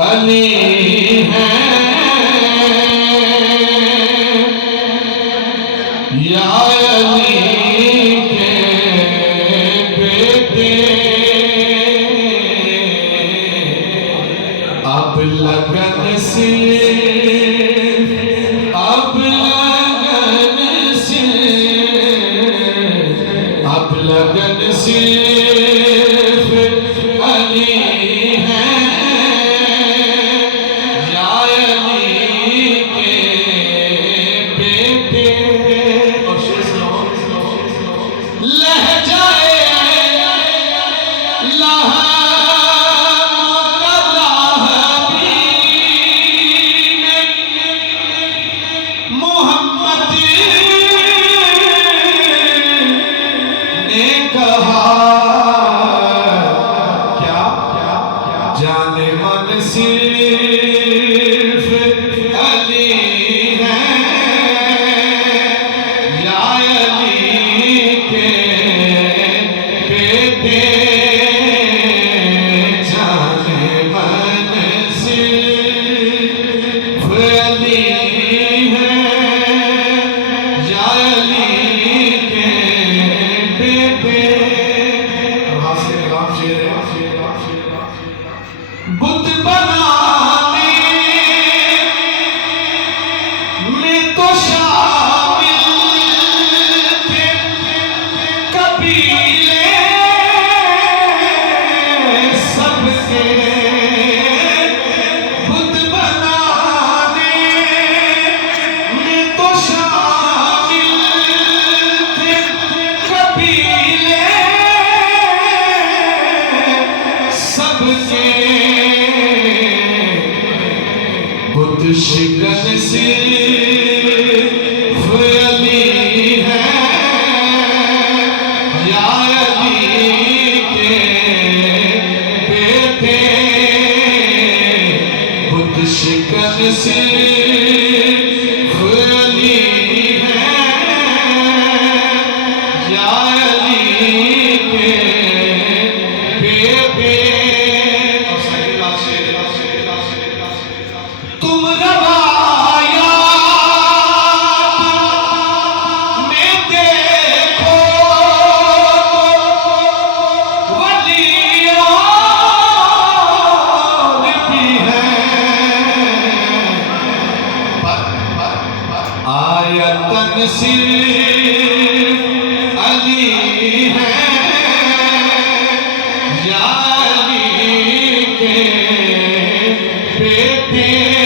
अली है या अली के बेटे, अब लगन से जाने मन सिर्फ अली है या अली के बेटे, जाने मन सिर्फ अली है या अली के बेटे। बुत बनाने में तो शामिल थे कबीले सबके, बुत बनाने में तो शामिल थे कबीले सबके, बुत शिकन सिर्फ अली है या अली के बेटे, बुत शिकन सिर्फ अली है या अली के बेटे। तुम रवायात में देखो वलियात भी हैं, आयतन सिर्फ अली है या अली के बेटे।